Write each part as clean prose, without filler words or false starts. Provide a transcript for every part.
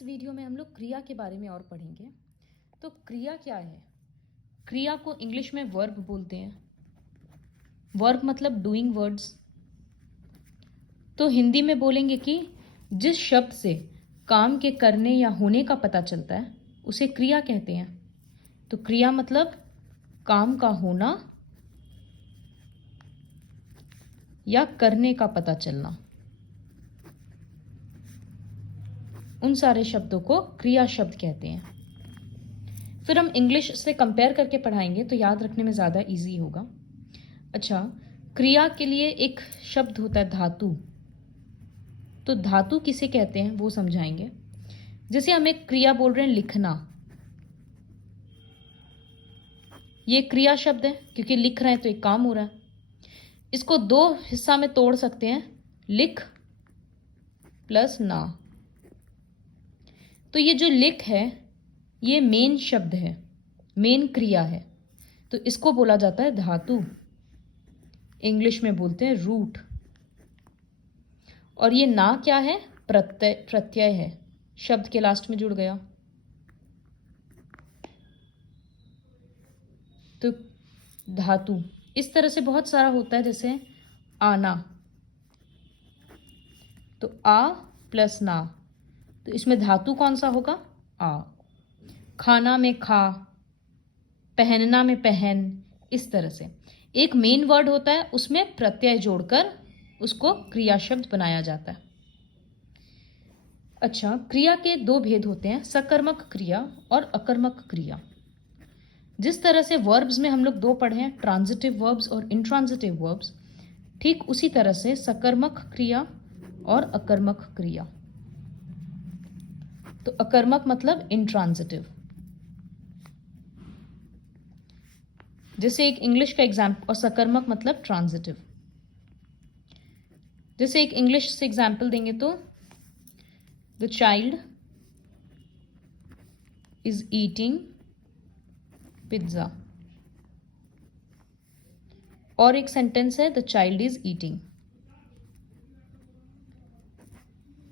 इस वीडियो में हम लोग क्रिया के बारे में और पढ़ेंगे। तो क्रिया क्या है? क्रिया को इंग्लिश में वर्ब बोलते हैं। वर्ब मतलब डूइंग वर्ड्स। तो हिंदी में बोलेंगे कि जिस शब्द से काम के करने या होने का पता चलता है उसे क्रिया कहते हैं। तो क्रिया मतलब काम का होना या करने का पता चलना। उन सारे शब्दों को क्रिया शब्द कहते हैं। फिर हम इंग्लिश से कंपेयर करके पढ़ाएंगे तो याद रखने में ज़्यादा इजी होगा। अच्छा, क्रिया के लिए एक शब्द होता है धातु। तो धातु किसे कहते हैं वो समझाएंगे। जैसे हम एक क्रिया बोल रहे हैं लिखना, ये क्रिया शब्द है क्योंकि लिख रहे हैं तो एक काम हो रहा है। इसको दो हिस्सा में तोड़ सकते हैं, लिख प्लस ना। तो ये जो लिख है ये मेन शब्द है, मेन क्रिया है, तो इसको बोला जाता है धातु। इंग्लिश में बोलते हैं रूट। और ये ना क्या है? प्रत्यय है, शब्द के लास्ट में जुड़ गया। तो धातु इस तरह से बहुत सारा होता है, जैसे आना, तो आ प्लस ना, तो इसमें धातु कौन सा होगा? आ। खाना में खा, पहनना में पहन, इस तरह से एक मेन वर्ड होता है उसमें प्रत्यय जोड़कर उसको क्रिया शब्द बनाया जाता है। अच्छा, क्रिया के दो भेद होते हैं, सकर्मक क्रिया और अकर्मक क्रिया। जिस तरह से वर्ब्स में हम लोग दो पढ़े हैं, ट्रांजिटिव वर्ब्स और इंट्रांजिटिव वर्ब्स, ठीक उसी तरह से सकर्मक क्रिया और अकर्मक क्रिया। तो अकर्मक मतलब इंट्रांजिटिव। जैसे एक इंग्लिश का एग्जाम्पल, और सकर्मक मतलब ट्रांजिटिव। जैसे एक इंग्लिश से एग्जाम्पल देंगे तो the child is eating pizza. और एक सेंटेंस है द चाइल्ड इज ईटिंग।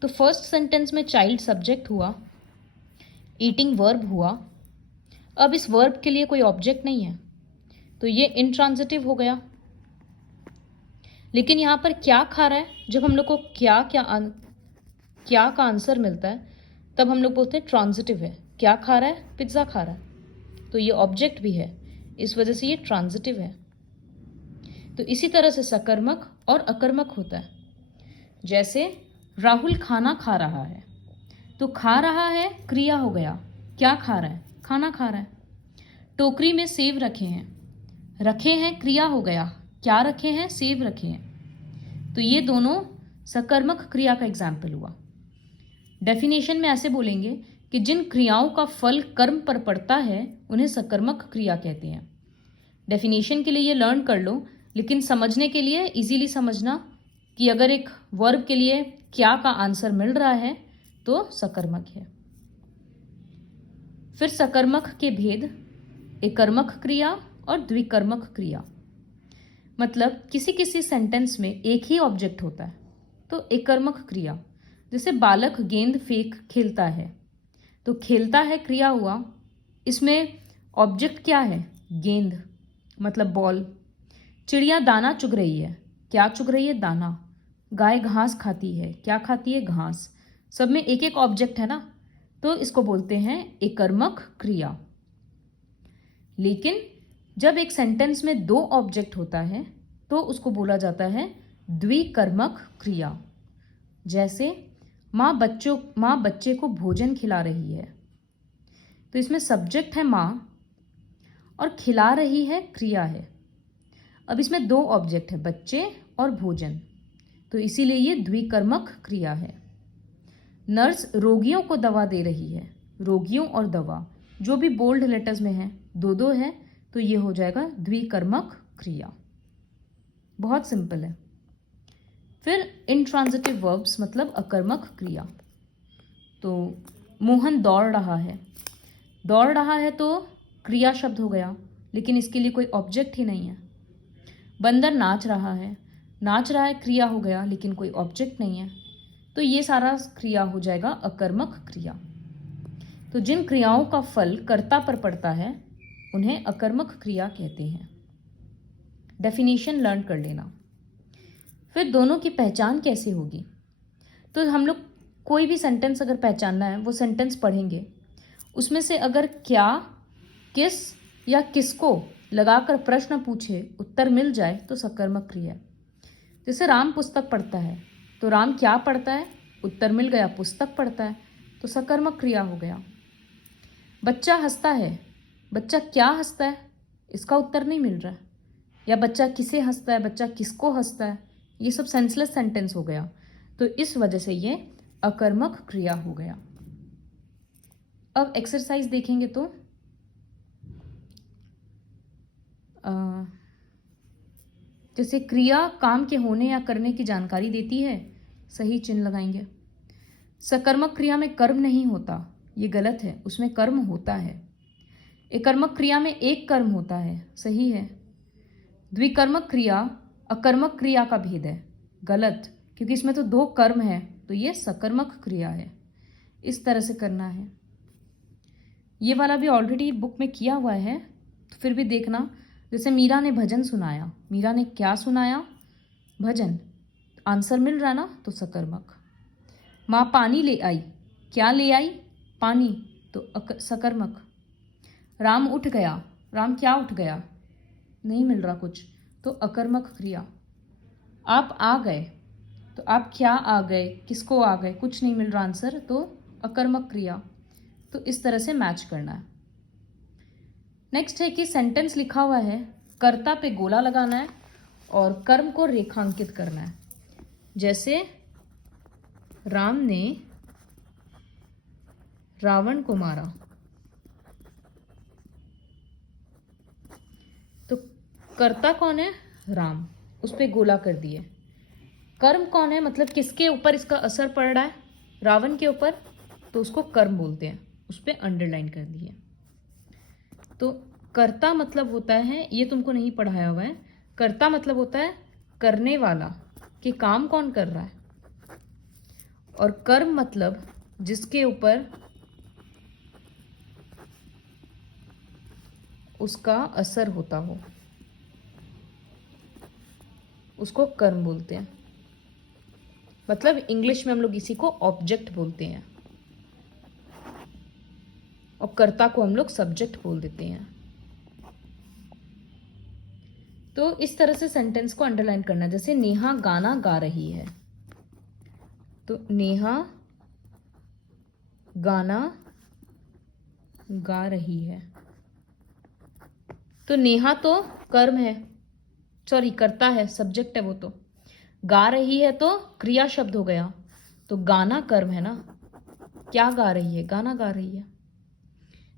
तो फर्स्ट सेंटेंस में चाइल्ड सब्जेक्ट हुआ, ईटिंग वर्ब हुआ। अब इस वर्ब के लिए कोई ऑब्जेक्ट नहीं है तो ये इंट्रांजिटिव हो गया। लेकिन यहां पर क्या खा रहा है, जब हम लोग को क्या का आंसर मिलता है तब हम लोग बोलते हैं ट्रांजिटिव है। क्या खा रहा है? पिज्जा खा रहा है। तो ये ऑब्जेक्ट भी है, इस वजह से ये ट्रांजिटिव है। तो इसी तरह से सकर्मक और अकर्मक होता है। जैसे राहुल खाना खा रहा है, तो खा रहा है क्रिया हो गया। क्या खा रहा है? खाना खा रहा है। टोकरी में सेब रखे हैं, रखे हैं क्रिया हो गया। क्या रखे हैं? सेब रखे हैं। तो ये दोनों सकर्मक क्रिया का एग्जाम्पल हुआ। डेफिनेशन में ऐसे बोलेंगे कि जिन क्रियाओं का फल कर्म पर पड़ता है उन्हें सकर्मक क्रिया कहते हैं। डेफिनेशन के लिए ये लर्न कर लो, लेकिन समझने के लिए इजीली समझना कि अगर एक वर्ब के लिए क्या का आंसर मिल रहा है तो सकर्मक है। फिर सकर्मक के भेद, एकर्मक क्रिया और द्विकर्मक क्रिया। मतलब किसी किसी सेंटेंस में एक ही ऑब्जेक्ट होता है तो एकर्मक क्रिया। जैसे बालक गेंद फेंक खेलता है, तो खेलता है क्रिया हुआ। इसमें ऑब्जेक्ट क्या है? गेंद, मतलब बॉल। चिड़िया दाना चुग रही है, क्या चुग रही है? दाना। गाय घास खाती है, क्या खाती है? घास। सब में एक एक ऑब्जेक्ट है ना, तो इसको बोलते हैं एकर्मक क्रिया। लेकिन जब एक सेंटेंस में दो ऑब्जेक्ट होता है तो उसको बोला जाता है द्विकर्मक क्रिया। जैसे माँ बच्चे को भोजन खिला रही है, तो इसमें सब्जेक्ट है माँ और खिला रही है क्रिया है। अब इसमें दो ऑब्जेक्ट है, बच्चे और भोजन, तो इसीलिए ये द्विकर्मक क्रिया है। नर्स रोगियों को दवा दे रही है, रोगियों और दवा जो भी बोल्ड लेटर्स में है, दो दो है, तो ये हो जाएगा द्विकर्मक क्रिया। बहुत सिंपल है। फिर इंट्रांजिटिव वर्ब्स मतलब अकर्मक क्रिया। तो मोहन दौड़ रहा है, दौड़ रहा है तो क्रिया शब्द हो गया, लेकिन इसके लिए कोई ऑब्जेक्ट ही नहीं है। बंदर नाच रहा है, नाच रहा है क्रिया हो गया, लेकिन कोई ऑब्जेक्ट नहीं है, तो ये सारा क्रिया हो जाएगा अकर्मक क्रिया। तो जिन क्रियाओं का फल कर्ता पर पड़ता है उन्हें अकर्मक क्रिया कहते हैं। डेफिनेशन लर्न कर लेना। फिर दोनों की पहचान कैसे होगी? तो हम लोग कोई भी सेंटेंस अगर पहचानना है, वो सेंटेंस पढ़ेंगे, उसमें से अगर क्या, किस या किसको लगाकर प्रश्न पूछे उत्तर मिल जाए तो सकर्मक क्रिया है। जैसे राम पुस्तक पढ़ता है, तो राम क्या पढ़ता है, उत्तर मिल गया पुस्तक पढ़ता है, तो सकर्मक क्रिया हो गया। बच्चा हंसता है, बच्चा क्या हंसता है, इसका उत्तर नहीं मिल रहा है, या बच्चा किसे हंसता है, बच्चा किसको हंसता है, ये सब सेंसलेस सेंटेंस हो गया, तो इस वजह से ये अकर्मक क्रिया हो गया। अब एक्सरसाइज देखेंगे तो जैसे क्रिया काम के होने या करने की जानकारी देती है, सही चिन्ह लगाएंगे। सकर्मक क्रिया में कर्म नहीं होता, ये गलत है, उसमें कर्म होता है। एकर्मक क्रिया में एक कर्म होता है, सही है। द्विकर्मक क्रिया अकर्मक क्रिया का भेद है, गलत, क्योंकि इसमें तो दो कर्म है, तो ये सकर्मक क्रिया है। इस तरह से करना है। ये वाला भी ऑलरेडी बुक में किया हुआ है, तो फिर भी देखना। जैसे मीरा ने भजन सुनाया, मीरा ने क्या सुनाया, भजन, आंसर मिल रहा ना, तो सकर्मक। माँ पानी ले आई, क्या ले आई, पानी, तो सकर्मक। राम उठ गया, राम क्या उठ गया, नहीं मिल रहा कुछ, तो अकर्मक क्रिया। आप आ गए, तो आप क्या आ गए, किसको आ गए, कुछ नहीं मिल रहा आंसर, तो अकर्मक क्रिया। तो इस तरह से मैच करना है। नेक्स्ट है कि सेंटेंस लिखा हुआ है, कर्ता पे गोला लगाना है और कर्म को रेखांकित करना है। जैसे राम ने रावण को मारा, तो कर्ता कौन है, राम, उस पे गोला कर दिए। कर्म कौन है, मतलब किसके ऊपर इसका असर पड़ रहा है, रावण के ऊपर, तो उसको कर्म बोलते हैं, उस पर अंडरलाइन कर दिए। तो कर्ता मतलब होता है, ये तुमको नहीं पढ़ाया हुआ है, कर्ता मतलब होता है करने वाला, कि काम कौन कर रहा है, और कर्म मतलब जिसके ऊपर उसका असर होता हो, उसको कर्म बोलते हैं। मतलब इंग्लिश में हम लोग इसी को ऑब्जेक्ट बोलते हैं, और कर्ता को हम लोग सब्जेक्ट बोल देते हैं। तो इस तरह से सेंटेंस को अंडरलाइन करना है। जैसे नेहा गाना गा रही है, तो नेहा गाना गा रही है, तो नेहा तो कर्म है, सॉरी कर्ता है, सब्जेक्ट है वो, तो गा रही है तो क्रिया शब्द हो गया, तो गाना कर्म है ना, क्या गा रही है, गाना गा रही है।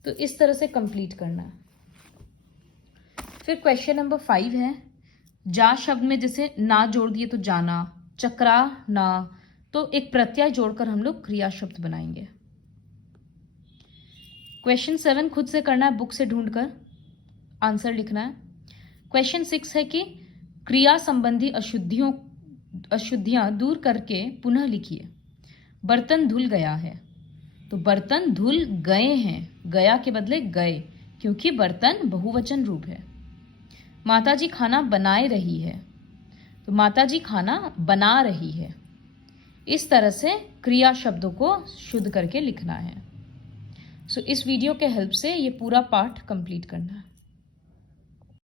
तो इस तरह से कंप्लीट करना है। फिर क्वेश्चन नंबर 5 है, जा शब्द में जैसे ना जोड़ दिए तो जाना, चक्रा ना, तो एक प्रत्यय जोड़कर हम लोग क्रिया शब्द बनाएंगे। क्वेश्चन 7 खुद से करना है, बुक से ढूंढकर आंसर लिखना है। क्वेश्चन 6 है कि क्रिया संबंधी अशुद्धियां दूर करके पुनः लिखिए। बर्तन धुल गया है, तो बर्तन धुल गए हैं, गया के बदले गए, क्योंकि बर्तन बहुवचन रूप है। माताजी खाना बनाए रही है, तो माताजी खाना बना रही है। इस तरह से क्रिया शब्दों को शुद्ध करके लिखना है। सो इस वीडियो के हेल्प से ये पूरा पाठ कंप्लीट करना है।